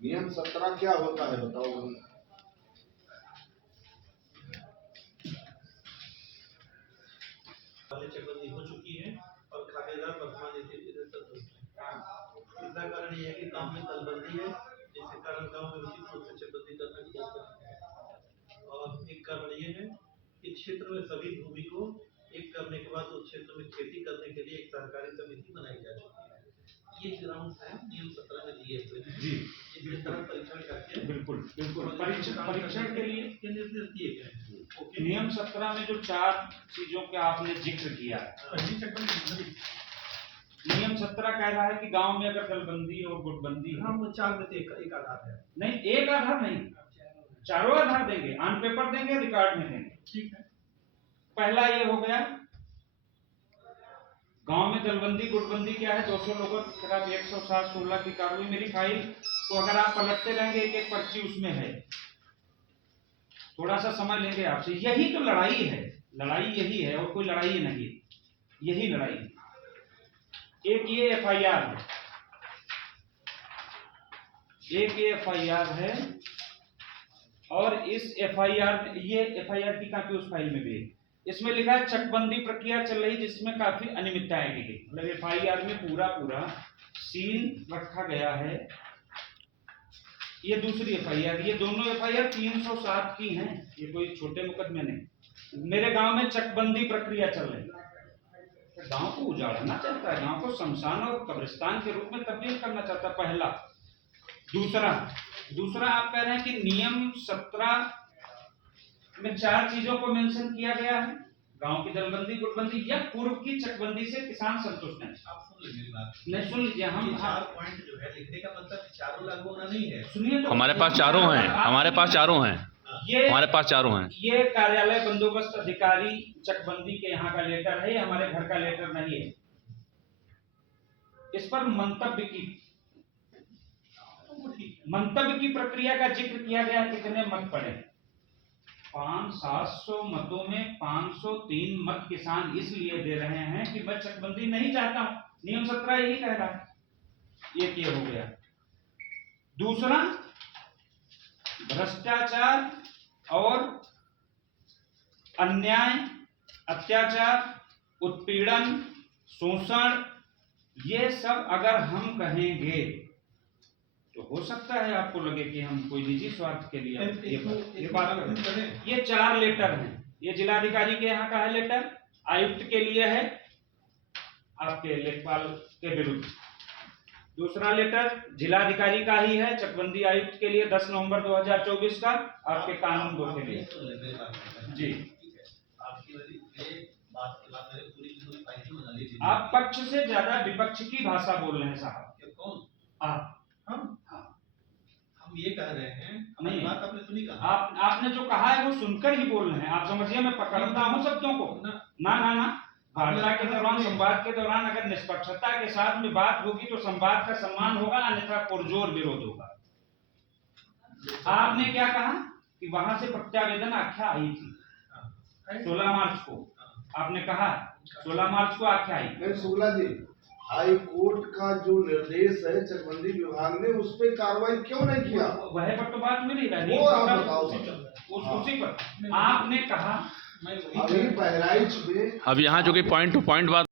नियम 17 क्या होता है बताओ भाई। चकबंदी हो चुकी है और खातेदार वर्तमान स्थिति से संतुष्ट है। इसका कारण यह है कि गांव में दलबंदी है, जिसके कारण गांव में उचित रूप से चकबंदी करना बहुत कठिन है। और एक कारण यह है कि क्षेत्र में सभी भूमि को एक करने के बाद उस क्षेत्र में खेती करने के लिए एक सहकारी समिति बनाई जा चुकी है। ये ग्राउंड है नियम 17 में दिए हुए हैं जी, इसके तहत परीक्षण करके बिल्कुल परीक्षण के लिए निर्देश दिए गए हैं। नियम 17 में जो 4 चीजों का आपने जिक्र किया, नियम 17 कह रहा है कि गांव में अगर दलबंदी और गुटबंदी हम 4 में से एक आधार है नहीं, एक आधार नहीं, चारों आधार देंगे, ऑन पेपर देंगे, रिकॉर्ड में देंगे। ठीक है। पहला ये हो गया, गांव में दलबंदी गुटबंदी क्या है, 200 लोगों के खिलाफ 107/16 की कार्रवाई। मेरी फाइल को अगर आप पलटते रहेंगे, एक एक पर्ची उसमें है, थोड़ा सा समय लेंगे आपसे। यही तो लड़ाई है, लड़ाई यही है और कोई लड़ाई नहीं, यही लड़ाई है। एक ये FIR है, एक ये FIR है, और इस FIR ये FIR की कापी उस फाइल में भी है। इसमें लिखा है चकबंदी प्रक्रिया चल रही जिसमें काफी अनियमितताएं की गई। मतलब FIR में पूरा सीन रखा गया है। ये दूसरी FIR, ये दोनों FIR 307 की हैं, ये कोई छोटे मुकदमे नहीं। मेरे गांव में चकबंदी प्रक्रिया चल रही है, गांव को उजाड़ना चाहता है, गांव को शमशान और कब्रिस्तान के रूप में तब्दील करना चाहता है, पहला। दूसरा आप कह रहे हैं कि नियम 17 में 4 चीजों को मेंशन किया गया है, गांव की दलबंदी गुटबंदी या पूर्व की चकबंदी से किसान संतुष्ट हैं। आप सुन लीजिए मेरी बात। नहीं सुन लीजिए, हम 4 पॉइंट जो है लिखने का मतलब चारों लागू होना नहीं है। सुनिए तो, हमारे पास चारों हैं, हमारे पास चारों हैं, हमारे पास चारों हैं। ये कार्यालय बंदोबस्त अधिकारी चकबंदी के यहाँ का लेटर है, हमारे घर का लेटर नहीं है। इस पर मंतव्य की प्रक्रिया का जिक्र किया गया, कितने मत पड़े। 500-700 मतों में 503 मत किसान इसलिए दे रहे हैं कि मैं चकबंदी नहीं चाहता हूं, नियम 17 यही कह रहा है। ये क्या हो गया। दूसरा, भ्रष्टाचार और अन्याय, अत्याचार, उत्पीड़न, शोषण, ये सब अगर हम कहेंगे तो हो सकता है आपको लगे कि हम कोई निजी स्वार्थ के लिए ये बात कर रहे हैं। ये 4 लेटर हैं, ये जिलाधिकारी के यहाँ का है लेटर, आयुक्त के लिए है आपके लेखपाल के विरुद्ध। दूसरा लेटर जिलाधिकारी का ही है, चकबंदी आयुक्त के लिए 10 नवंबर 2024 का, आपके कानून 2 के लिए जी। आप पक्ष से ज्यादा विपक्ष की भाषा बोल रहे हैं साहब। कौन? आप। हम ये कह रहे हैं, हमारी बात आपने सुनी कहा। आपने जो कहा है वो सुनकर ही बोल रहे हैं, आप समझिए मैं पकड़ता हूँ शब्दों को। ना वार्ता के दौरान, संवाद के दौरान अगर निष्पक्षता के साथ में बात होगी तो संवाद का सम्मान होगा, अन्यथा पुरजोर विरोध होगा। आपने क्या कहा कि वहां से प्रत्यावेदन आख्या आई थी 16 मार्च को, आपने कहा 16 मार्च को आख्या आई। नहीं शुक्ला जी, हाई कोर्ट का जो निर्देश है चकबंदी विभाग ने, उस पर कार्रवाई क्यों नहीं किया? वह पर तो बात मिली रही, वो आप बताओ। उसी पर आपने कहा अभी बहराइच में अब यहाँ जो कि पॉइंट टू पॉइंट बात